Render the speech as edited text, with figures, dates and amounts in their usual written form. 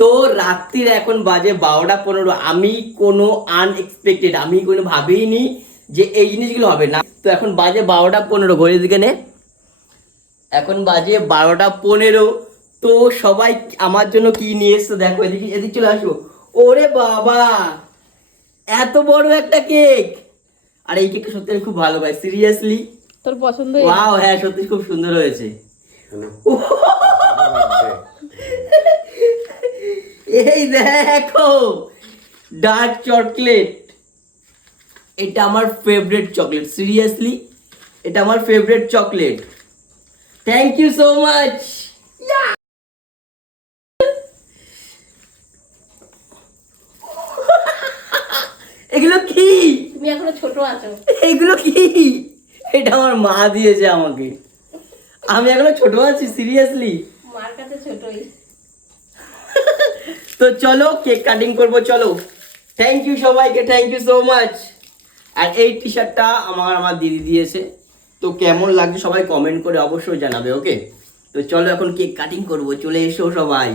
তো রাত্রির এখন বাজে 12:15। আমি কোনো আনএক্সপেক্টেড, আমি কোনো ভাবিনি যে এই জিনিসগুলো হবে না। তো এখন বাজে 12:15, ঘড়ির দিকে নে, এখন বাজে 12:15। তো সবাই আমার জন্য কি নিয়ে এসছো দেখো, এদিকে এদিকে চলে আসো। ওরে বাবা, এত বড় একটা কেক! আর এই কেকটা সত্যি আমি খুব ভালোবাসি, সিরিয়াসলি। তোর পছন্দ? ওয়াও, হ্যাঁ সত্যি খুব সুন্দর হয়েছে। এই দেখো, ডার্ক চকলেট। এটা আমার ফেভারিট চকলেট, সিরিয়াসলি এটা আমার favourite chocolate. Thank you so much. এগুলো কি? তুমি এখনো ছোট আছো। এগুলো কি? এটা আমার মা দিয়েছে আমাকে। আমি এখনো ছোট আছি, সিরিয়াসলি। মার কাছে ছোটই। তো চলো কেক কাটিং করবো, চলো। থ্যাংক ইউ সবাইকে, থ্যাংক ইউ সো মাচ। আর এই টি শার্টটা আমার দিদি দিয়েছে। তো কেমন লাগছে সবাই কমেন্ট করে অবশ্যই জানাবে, ওকে? তো চলো এখন কেক কাটিং করবো, চলে এসো সবাই।